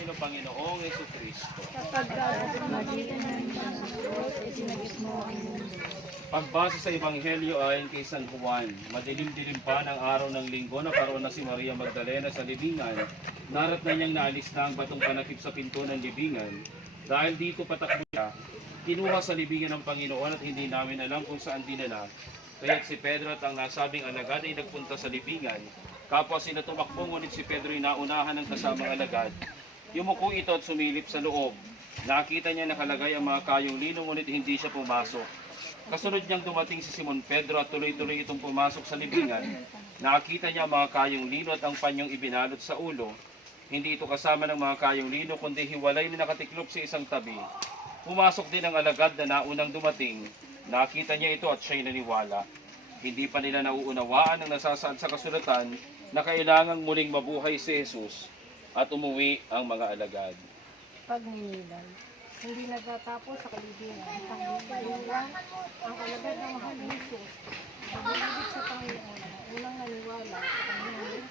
amin ng Panginoong Jesucristo. Pagbasa sa Ebanghelyo ayon kay San Juan, madilim-dilim pa ng araw ng linggo na karoon na si Maria Magdalena sa libingan. Narat na niyang naalis na ang batong panakip sa pinto ng libingan. Dahil dito patakbo siya, kinuha sa libingan ng Panginoon at hindi namin alam kung saan dinala. Kaya't si Pedro at ang nasabing alagad ay nagpunta sa libingan. Kapwa sila tumakbo, ngunit si Pedro ay naunahan ng kasamang alagad. Yumuko ito at sumilip sa loob. Nakita niya nakalagay ang mga kayong lino, ngunit hindi siya pumasok. Kasunod niyang dumating si Simon Pedro at tuloy-tuloy itong pumasok sa libingan. Nakita niya ang mga kayong lino at ang panyong ibinalot sa ulo. Hindi ito kasama ng mga kayong lino, kundi hiwalay na nakatiklop sa isang tabi. Pumasok din ang alagad na naunang dumating. Nakita niya ito at siya'y naniwala. Hindi pa nila nauunawaan ang nasasaad sa kasulatan na kailangang muling mabuhay si Jesus at umuwi ang mga alagad. Pagninilay. Hindi nagtatapos sa kalibingan. Pagninilay ang alagad ng mahal ni Jesus. Nagulibig sa Panginoon. Unang naniwala sa Panginoon.